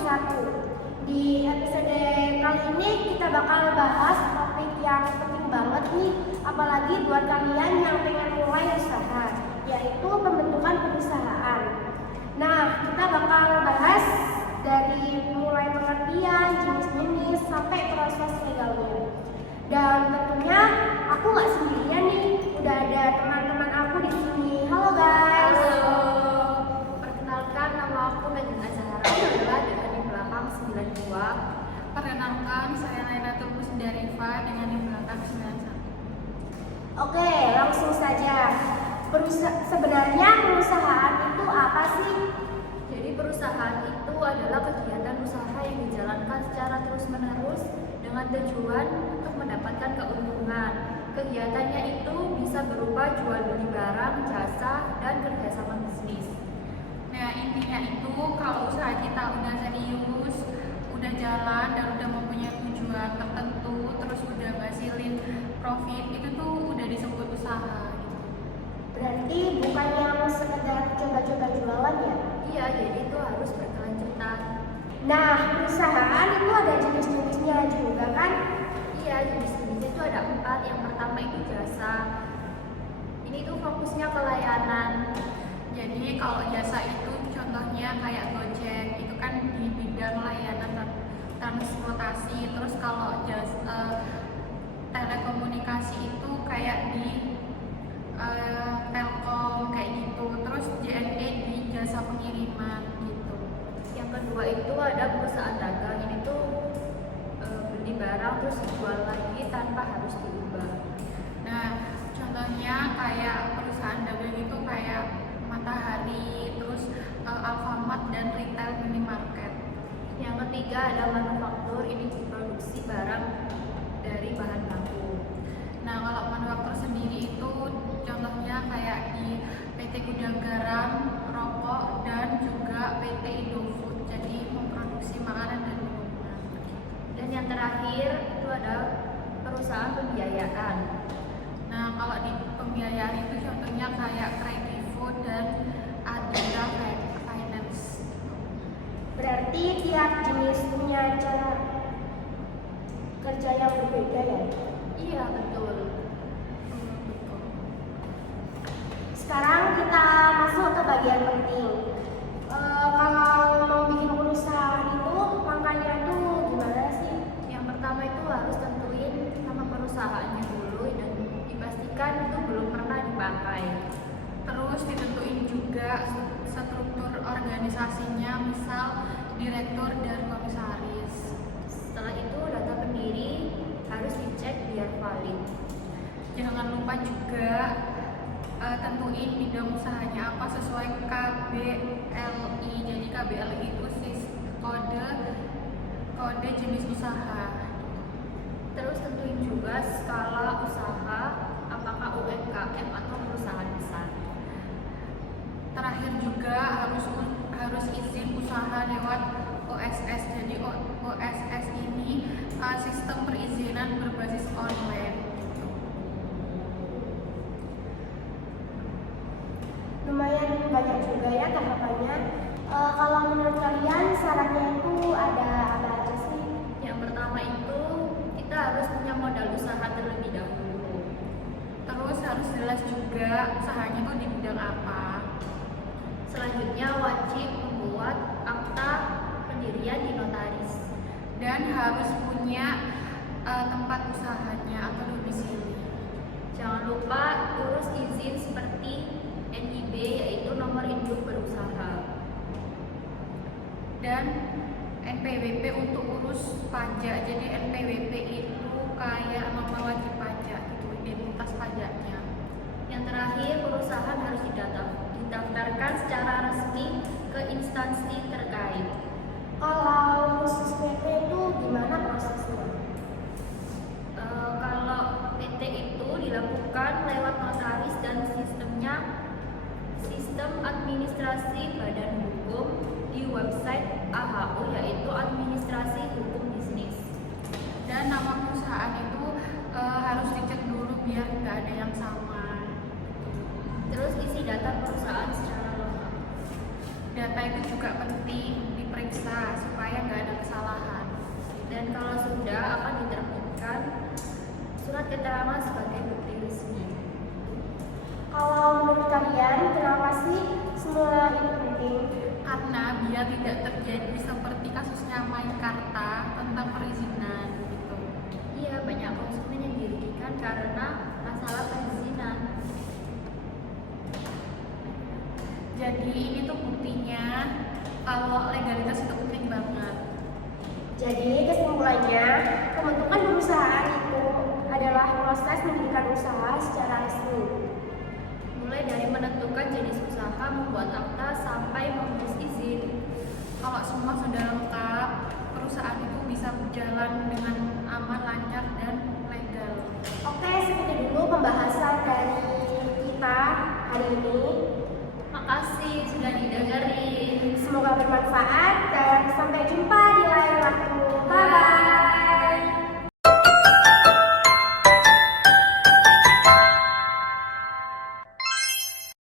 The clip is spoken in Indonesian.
Di episode kali ini kita bakal bahas topik yang penting banget nih, apalagi buat kalian yang pengen mulai usaha, yaitu pembentukan perusahaan. Nah, kita bakal bahas dari mulai pengertian, jenis-jenis, sampai proses legalnya. Dan tentunya aku nggak sendirian nih, udah ada teman-teman aku di sini. Halo guys. Halo, perkenalkan nama aku Najwa Zahara adalah dengan di belakang 92. Perkenalkan, saya Laila Tulus Darifa dengan di belakang 91. Oke, langsung saja. Sebenarnya perusahaan itu apa sih? Jadi perusahaan itu adalah kegiatan usaha yang dijalankan secara terus-menerus dengan tujuan untuk mendapatkan keuntungan. Kegiatannya itu bisa berupa jual beli barang, jasa, dan kerjasama bisnis. Nah, intinya itu kalau usaha kita udah serius, udah jalan dan udah mempunyai tujuan tertentu, terus udah ngasilin profit, itu tuh udah disebut usaha. Berarti bukan yang sekedar coba-coba jualan ya? Iya, jadi itu harus berkelanjutan. Nah, perusahaan itu ada jenis-jenisnya juga kan? Iya, jenis-jenisnya itu ada 4. Yang pertama itu jasa. Ini tuh fokusnya ke layanan. Jadi kalau jasa itu contohnya kayak Gojek, itu kan di bidang layanan transportasi. Terus kalau jasa telekomunikasi itu kayak di Telkom kayak gitu. Terus JNE di jasa pengiriman gitu. Yang kedua itu ada perusahaan dagang. Ini tuh beli barang terus dijual lagi tanpa harus diubah. Nah, contohnya kayak perusahaan dagang itu kayak Matahari, terus Alfamart dan retail minimarket. Yang ketiga ada manufaktur. Ini produksi barang dari bahan baku. Nah, kalau manufaktur sendiri itu contohnya kayak di PT Gudang Garam, Rokok, dan juga PT Indofood. Jadi memproduksi makanan dan minuman. Dan yang terakhir itu ada perusahaan pembiayaan. Nah, kalau di pembiayaan itu contohnya kayak Kredivo dan Adira Finance. Berarti tiap jenis punya cara kerja yang berbeda ya? Iya, betul. Sekarang kita masuk ke bagian penting. Kalau mau bikin perusahaan itu, langkahnya itu gimana sih? Yang pertama itu harus tentuin nama perusahaannya dulu dan dipastikan itu belum pernah dipakai. Terus ditentuin juga struktur organisasinya, misal direktur dan komisaris. Setelah itu data pendiri harus dicek biar valid. Jangan lupa juga tentuin bidang usahanya apa sesuai KBLI. Jadi KBLI itu kode jenis usaha. Terus tentuin juga skala usaha, apakah UMKM atau perusahaan besar. Terakhir juga harus izin usaha lewat OSS. Jadi OSS ini sistem perizinan berbasis online. Lumayan banyak juga ya tahapannya. Kalau menurut kalian syaratnya itu ada apa aja sih? Yang pertama itu kita harus punya modal usaha terlebih dahulu. Terus harus jelas juga usahanya tuh di bidang apa. Selanjutnya wajib membuat akta pendirian di notaris. Dan harus punya tempat usahanya atau domisili. Jangan lupa urus izin seperti NIB, yaitu nomor induk berusaha. Dan NPWP untuk urus pajak. Jadi NPWP itu kayak nomor wajib pajak gitu, identitas pajaknya. Yang terakhir, perusahaan harus didaftarkan secara resmi ke instansi terkait. Kalau khusus PT itu gimana prosesnya? Kalau PT itu dilakukan lewat notaris dan sistem administrasi badan hukum di website AHU, yaitu Administrasi Hukum Bisnis. Dan nama perusahaan itu harus dicek dulu biar nggak ada yang sama. Terus isi data perusahaan secara lengkap. Data itu juga penting diperiksa supaya kesalahan. Dan kalau sudah, akan diterbitkan surat keterangan sebagai bukti resmi. Kalau menurut kalian, kenapa sih semua itu penting? Karena biar tidak terjadi seperti kasusnya Meikarta tentang perizinan gitu. Iya, banyak konsumen yang dirugikan karena masalah perizinan. Jadi ini tuh buktinya kalau legalitas itu penting banget. Jadi kesimpulannya, pembentukan perusahaan itu adalah proses mendirikan usaha secara resmi. Mulai dari menentukan jenis usaha, membuat akta, sampai mengurus izin. Kalau semua sudah lengkap, perusahaan itu bisa berjalan dengan aman, lancar, dan legal. Oke, segitu dulu pembahasan dari kita hari ini. Makasih sudah didengerin. Semoga bermanfaat dan sampai jumpa di